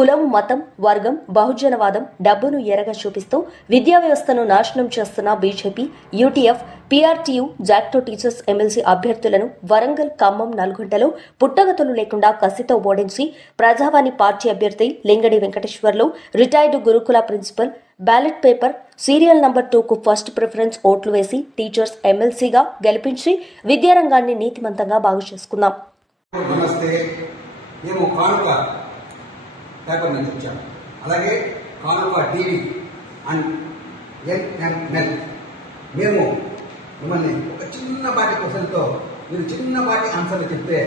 కులం మతం వర్గం బహుజనవాదం డబ్బును ఎరగా చూపిస్తూ విద్యా వ్యవస్థను నాశనం చేస్తున్న BJP UTF PRTU JACTO teachers MLC అభ్యర్థులను వరంగల్ ఖమ్మం నల్గొండలో పుట్టగతులు లేకుండా కసితో ఓడించి ప్రజావాణి పార్టీ అభ్యర్థి లింగడి వెంకటేశ్వర్లు రిటైర్డ్ గురుకుల principal ballot paper serial number టూకు first preference ఓట్లు వేసి టీచర్స్ ఎమ్మెల్సీగా గెలిపించి విద్యారంగాన్ని నీతిమంతంగా బాగు చేసుకుందాం నమస్తే మేము కానుక పేపర్ నుంచి ఇచ్చారు. అలాగే కానుక టీవీ అండ్ ఎన్ఎంఎల్ మేము మిమ్మల్ని ఒక చిన్నపాటి క్వశ్చన్తో మీరు చిన్నపాటి ఆన్సర్లు చెప్తే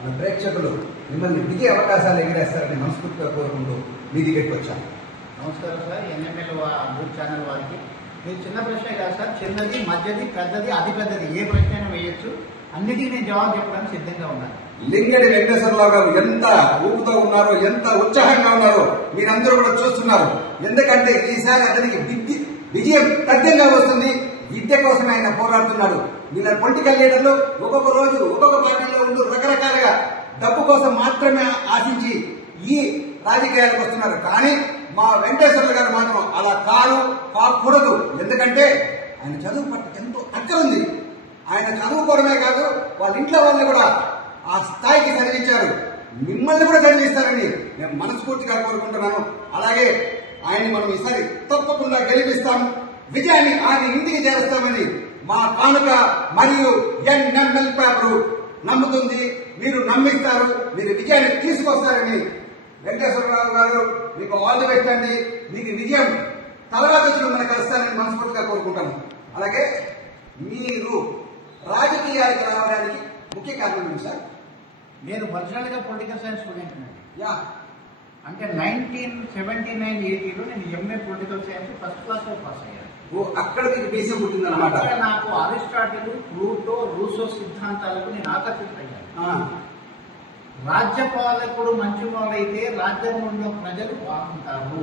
మన ప్రేక్షకులు మిమ్మల్ని దిగే అవకాశాలు ఎగిరేస్తారని మనస్ఫూర్తిగా కోరుకుంటూ మీ దగ్గరికి వచ్చాను నమస్కారం సార్. ఎన్ఎంఎల్ న్యూస్ ఛానల్ వారికి. మీరు చిన్న ప్రశ్నే కాదు సార్. చిన్నది మధ్యది పెద్దది అతి పెద్దది ఏ ప్రశ్న అయినా వేయొచ్చు. అన్నిటికీ నేను జవాబు చెప్పడానికి సిద్ధంగా ఉన్నాను. లింగడి వెంకటేశ్వరరావు గారు ఎంత ఊపుతో ఉన్నారో ఎంత ఉత్సాహంగా ఉన్నారో మీరందరూ కూడా చూస్తున్నారు. ఎందుకంటే ఈసారి అతనికి విద్య విజయం తథ్యంగా వస్తుంది. విద్య కోసం ఆయన పోరాడుతున్నాడు. వీళ్ళ పొలిటికల్ లీడర్లు ఒక్కొక్క రోజు ఒక్కొక్క పార్టీలో ఉంటూ రకరకాలుగా డబ్బు కోసం మాత్రమే ఆశించి ఈ రాజకీయాలకు వస్తున్నారు. కానీ మా వెంకటేశ్వర గారు మాత్రం అలా కాదు కాకూడదు. ఎందుకంటే ఆయన చదువు పట్ల ఎంతో అక్కర ఉంది ఆయన చదువుకోవడమే కాదు వాళ్ళ ఇంట్లో వాళ్ళని కూడా ఆ స్థాయికి చదివించారు మిమ్మల్ని కూడా చదివిస్తారని నేను మనస్ఫూర్తిగా కోరుకుంటున్నాను. అలాగే ఆయన్ని మనం ఈసారి తప్పకుండా గెలిపిస్తాం. విజయాన్ని ఆయన ఇంటికి చేరుస్తామని మా కానుక మరియు ఎన్ఎంఎల్ పేపర్ నమ్ముతుంది. మీరు నమ్మిస్తారు. మీరు విజయాన్ని తీసుకొస్తారని వెంకటేశ్వరరావు గారు మీకు ఆల్ పెట్టండి మీకు విజయం తర్వాత వచ్చి మనం కలుస్తానని మనస్ఫూర్తిగా కోరుకుంటాము. అలాగే మీరు రాజకీయాలకు రావడానికి ముఖ్య కారణం సార్? నేను ఒరిజినల్గా పొలిటికల్ సైన్స్ స్టూడెంట్ యా. అంటే నైన్టీన్ సెవెంటీ నైన్ ఎయిటీలో నేను ఎంఏ పొలిటికల్ సైన్స్ ఫస్ట్ క్లాస్లో పాస్ అయ్యాను. ఓ అక్కడ మీకు బీసీ పుట్టిందన్నమాట. అక్కడ నాకు అరిస్టాటిల్ ప్లూటో రూసో సిద్ధాంతాలకు నేను ఆకర్షితయ్యాను ఆ, రాజ్యపాలకుడు మంచివాడైతే రాజ్యంలో ప్రజలు బాగుంటారు.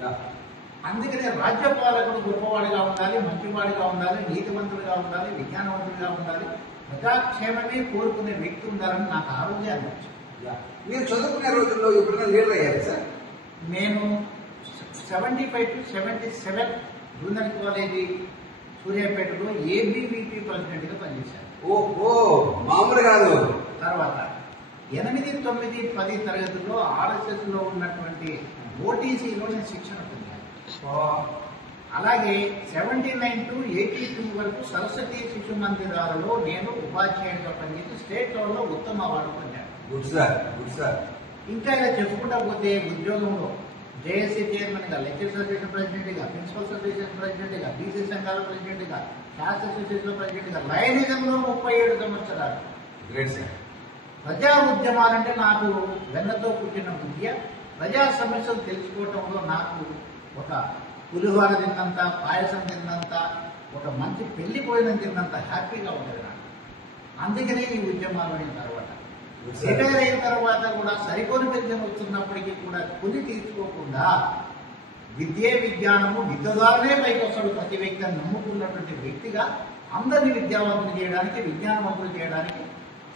యా. అందుకనే రాజ్యపాలకుడు గొప్పవాడిగా ఉండాలి మంచివాడిగా ఉండాలి నీతివంతుడిగా ఉండాలి విజ్ఞానవంతుడిగా ఉండాలి ప్రజాక్షేమమే కోరుకునే వ్యక్తి ఉండాలని నాకు ఆరోగ్యాన్ని వచ్చింది యా. మీరు చదువుకునే రోజుల్లో ఎప్పుడైనా లీడర్ అయ్యారు సార్? నేను seventy five to seventy seven junior college సూర్యాపేటలో ఏబీవీపీ ప్రెసిడెంట్గా పనిచేశాను ఓహో మామూలు కాదు. తర్వాత ఎనిమిది తొమ్మిది పది తరగతుల్లో ఆర్ఎస్ఎస్లో ఉన్నటువంటి ఓటీసీలో నేను శిక్షణ పొందాను. అలాగే seventy nine to eighty two వరకు సరస్వతి శిశు మందిరాలలో నేను ఉపాధ్యాయుడిగా పనిచేసి స్టేట్ లెవెల్లో ఉత్తమ అవార్డు పొందాను గుడ్ సార్ గుడ్ సార్ ఇంకా ఇలా చెప్పుకుంటా పోతే ఉద్యోగంలో జేఏసీ చైర్మన్గా లెక్చర్ అసోసియేషన్ ప్రెసిడెంట్గా ప్రిన్సిపల్ అసోసియేషన్ ప్రెసిడెంట్గా బీసీ సంఘాల ప్రెసిడెంట్గా శాస్త్ర అసోసియేషన్ ప్రెసిడెంట్గా లయనిజంలో ముప్పై ఏడు సంవత్సరాలు. గ్రేట్ సార్ ప్రజా ఉద్యమాలంటే నాకు వెన్నతో పుట్టిన విద్య. ప్రజా సమస్యలు తెలుసుకోవటంలో నాకు ఒక పులిహోర తిన్నంత పాయసం తిన్నంత ఒక మంచి పెళ్ళి భోజనం తిన్నంత హ్యాపీగా ఉండేది నాకు. అందుకనే ఈ ఉద్యమాలు అయిన తర్వాత. రిటైర్ అయిన తర్వాత కూడా సరికొని పెన్షన్ వస్తున్నప్పటికీ కూడా కొని తీర్చుకోకుండా విద్యే విజ్ఞానము విద్య ద్వారానే పైకి వస్తాడు ప్రతి వ్యక్తి అని నమ్ముకున్నటువంటి వ్యక్తిగా అందరినీ విద్యావంతులు చేయడానికి విజ్ఞానవంతులు చేయడానికి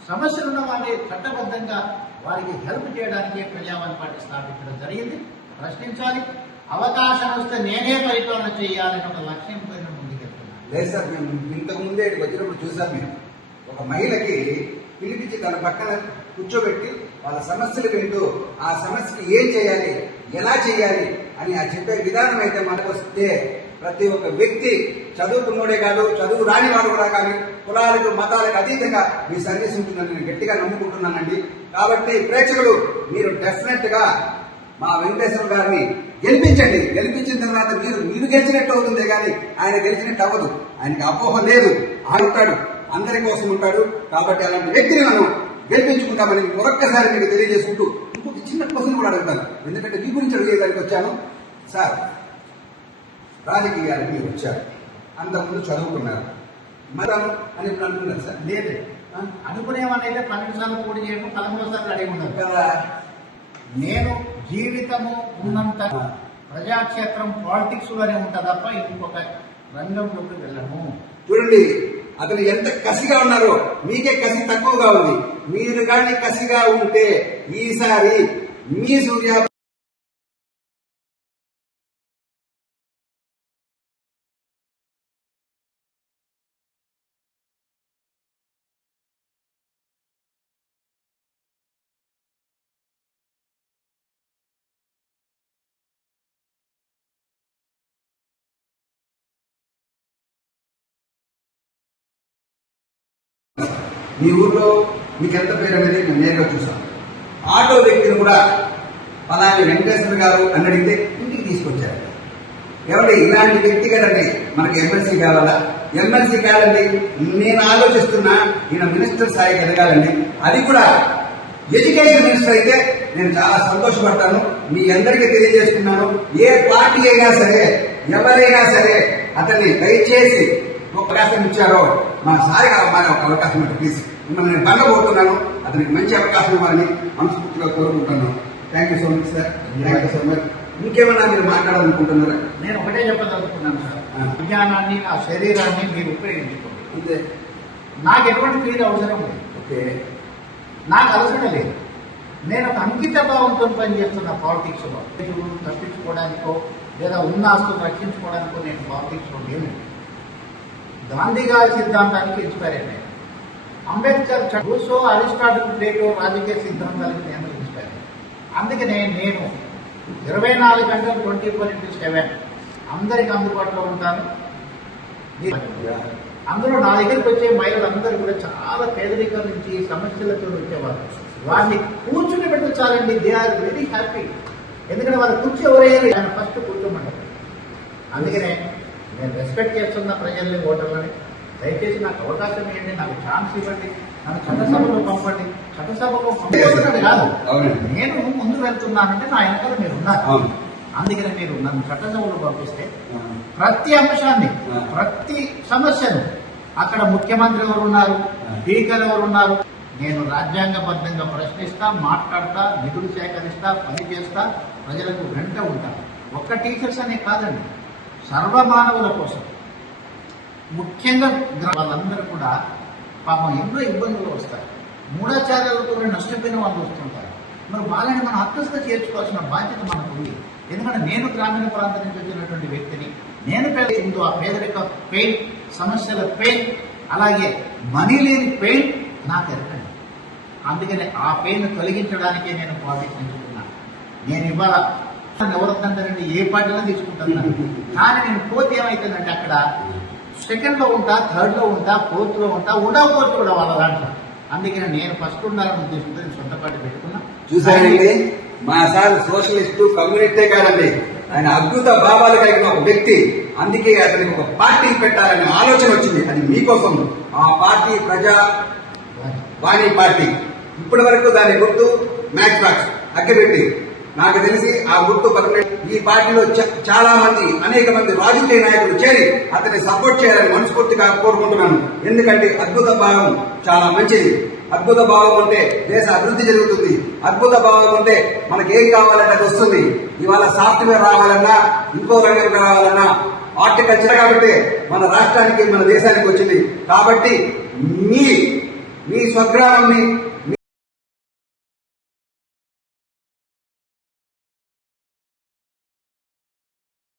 సమస్యలు ఉన్న వారిని చట్టబద్ధంగా వారికి హెల్ప్ చేయడానికి ప్రజావాణి పార్టీ స్థాపించడం జరిగింది. ప్రశ్నించాలి. అవకాశం వస్తే నేనే పరిపాలన చేయాలని ఒక లక్ష్యం పైన ముందుకెళ్తున్నాను లేదు సార్ మేము ఇంతకు ముందే ఇక్కడికి వచ్చినప్పుడు చూసాం మేము. ఒక మహిళకి పిలిపించి తన పక్కన కూర్చోబెట్టి వాళ్ళ సమస్యలు వింటూ ఆ సమస్యకి ఏం చేయాలి ఎలా చేయాలి అని ఆ చెప్పే విధానం అయితే మనకు వస్తే ప్రతి ఒక్క వ్యక్తి చదువుకున్నోడే కాదు చదువు రాని వాడు కూడా కానీ కులాలకు మతాలకు అతీతంగా మీ సర్వీస్ ఉంటుందని నేను గట్టిగా నమ్ముకుంటున్నానండి. కాబట్టి ప్రేక్షకులు మీరు డెఫినెట్గా మా వెంకటేశ్వర గారిని గెలిపించండి. గెలిపించిన తర్వాత మీరు మీరు గెలిచినట్టు అవుతుంది కానీ ఆయన గెలిచినట్టు అవ్వదు. ఆయనకి అపోహ లేదు. ఆడుతాడు అందరి కోసం ఉంటాడు. కాబట్టి అలాంటి వ్యక్తిని మనం గెలిపించుకుంటామని మరొక్కసారి మీకు తెలియజేసుకుంటూ ఇంకొక చిన్న క్వశ్చన్ కూడా అడుగుతాను. ఎందుకంటే మీ గురించి అడిగేదానికి వచ్చాను. సార్ రాజకీయాలకు మీరు వచ్చారు. అంతకుముందు చదువుకున్నారు. మతం అని ఇప్పుడు అంటున్నారు సార్. లేదు. అనుకునేవాడిని అయితే పన్నెండు సార్లు పోటీ చేయడం పదమూడు సార్లు అడిగి ఉండదు కదా. నేను జీవితము ఉన్నంత ప్రజాక్షేత్రం పాలిటిక్స్లోనే ఉంటా తప్ప ఇంకొక రంగంలోకి వెళ్ళము. చూడండి అతను ఎంత కసిగా ఉన్నారో మీకే కసి తక్కువగా ఉంది. మీరు కానీ కసిగా ఉంటే ఈసారి మీ సూర్య మీ ఊర్లో మీకు ఎంత పేరు అనేది మేము నేరుగా చూసాం ఆటో వ్యక్తిని కూడా పలాని వెంకటేశ్వర గారు అని అడిగితే ఇంటికి తీసుకొచ్చారు. ఎవరి? ఇలాంటి వ్యక్తి కదండి. మనకి ఎమ్మెల్సీ కావాలా? ఎమ్మెల్సీ కాదండి. నేను ఆలోచిస్తున్నా ఈయన మినిస్టర్ స్థాయికి ఎదగాలండి. అది కూడా ఎడ్యుకేషన్ మినిస్టర్ అయితే నేను చాలా సంతోషపడతాను. మీ అందరికీ తెలియజేస్తున్నాను. ఏ పార్టీ అయినా సరే ఎవరైనా సరే అతన్ని దయచేసి అవకాశం ఇచ్చారో మా సారి మాకు ఒక అవకాశం ప్లీజ్ మిమ్మల్ని నేను బండబోతున్నాను. అతనికి మంచి అవకాశం ఇవ్వాలని మనస్ఫూర్తిగా కోరుకుంటున్నాను. Thank you so much sir thank you so much ఇంకేమన్నా మీరు మాట్లాడాలనుకుంటున్నారా? నేను ఒకటే చెప్పదలుచుకున్నాను సార్. విజ్ఞానాన్ని నా శరీరాన్ని మీరు ఉపయోగించుకోండి. అంతే. నాకు ఎటువంటి ఫీల్ అవసరం లేదు. ఓకే. నాకు అవసరం లేదు. నేను ఒక అంకిత భావంతో పనిచేస్తున్న పాలిటిక్స్లో. తప్పించుకోవడానికో లేదా ఉన్న ఆస్తులు రక్షించుకోవడానికో నేను పాలిటిక్స్లో లేను. గాంధీ గారి సిద్ధాంతానికి ఇన్స్పైర్ అయ్యాను అంబేద్కర్ రూసో అరిస్టాటిల్ ప్లేటో రాజకీయ సిద్ధాంతాలకు నేను ఇన్స్పైర్ అందుకనే నేను ఇరవై నాలుగు గంటలు ట్వంటీ ఫోర్ ఇంటూ సెవెన్ అందరికి అందుబాటులో ఉంటాను. అందులో నా దగ్గరికి వచ్చే మహిళలందరూ కూడా చాలా పేదరికం నుంచి సమస్యలతో వచ్చేవారు. వారిని కూర్చుని పెట్టు దే ఆర్ వెరీ హ్యాపీ. ఎందుకంటే వాళ్ళ కూర్చో ఎవరయ్యారు ఆయన ఫస్ట్ కూర్చోమంటారు. అందుకనే నేను రెస్పెక్ట్ చేస్తున్న ప్రజల్ని ఓటర్లని. దయచేసి నాకు అవకాశం ఇవ్వండి నాకు ఛాన్స్ ఇవ్వండి నన్ను చట్టసభలో పంపండి. చట్టసభలో పంపడం కాదు. నేను ముందు వెళ్తున్నానంటే నా వెనకాల మీరు ఉన్నారు. అందుకనే మీరు నన్ను చట్టసభలో పంపిస్తే ప్రతి అంశాన్ని. ప్రతి సమస్యను అక్కడ ముఖ్యమంత్రి ఎవరు ఉన్నారు. స్పీకర్ ఎవరు ఉన్నారు నేను రాజ్యాంగబద్ధంగా ప్రశ్నిస్తా మాట్లాడతా నిధులు సేకరిస్తా పని చేస్తా ప్రజలకు వెంట ఉంటా. ఒక్క టీచర్స్ అనే కాదండి. సర్వమానవుల కోసం. ముఖ్యంగా వాళ్ళందరూ కూడా పాపం ఎన్నో ఇబ్బందులు వస్తాయి. మూఢాచారాలతో నష్టపోయిన వాళ్ళు వస్తుంటారు. మరి వాళ్ళని మనం హక్కుగా చేర్చుకోవాల్సిన బాధ్యత మనకు ఉంది. ఎందుకంటే నేను గ్రామీణ ప్రాంతం నుంచి వచ్చినటువంటి వ్యక్తిని నేను పేద ఆ పేదరిక పెయిన్ సమస్యల పెయిన్ అలాగే మనీ లేని పెయిన్ నాకు ఎరకండి అందుకని ఆ పెయిన్ తొలగించడానికే నేను ప్రాజెక్ట్ ఎంచుకున్నాను నేను ఇవాళ ఎవరొద్దంటారంటే ఏ పార్టీలో తెచ్చుకుంటాను కానీ నేను పోతే ఏమైతుందంటే అక్కడ సెకండ్లో ఉంటా థర్డ్లో ఉంటా ఫోర్త్లో ఉంటా ఉండకపోతే కూడా వాళ్ళ దాంట్లో. అందుకని నేను ఫస్ట్ ఉండాలని ఉద్దేశంతో నేను సొంత పార్టీ పెట్టుకున్నా. చూసానండి మా సార్ సోషలిస్ట్ కమ్యూనిస్టే కాదండి. ఆయన అద్భుత భావాలు కలిగిన ఒక వ్యక్తి. అందుకే అతనికి ఒక పార్టీ పెట్టాలనే ఆలోచన వచ్చింది. అది మీకోసం. ఆ పార్టీ ప్రజా వాణి పార్టీ. ఇప్పటి వరకు దాని గుర్తు మ్యాచ్ బాక్స్ అగ్గపెట్టి. నాకు తెలిసి ఆ గుర్తు పర్మనెంట్ ఈ పార్టీలో చ- చాలా మంది అనేక మంది రాజకీయ నాయకులు చేరి అతన్ని సపోర్ట్ చేయాలని మనస్ఫూర్తిగా కోరుకుంటున్నాను. ఎందుకంటే అద్భుత భావం చాలా మంచిది. అద్భుత భావం ఉంటే దేశ అభివృద్ధి జరుగుతుంది. అద్భుత భావం ఉంటే మనకి ఏం కావాలంటే అది వస్తుంది. ఇవాళ సాఫ్ట్వేర్ రావాలన్నా ఇంకో రంగం రావాలన్నా హార్టికల్చర్ కాబట్టి మన రాష్ట్రానికి మన దేశానికి వచ్చింది. కాబట్టి మీ మీ స్వగ్రామాన్ని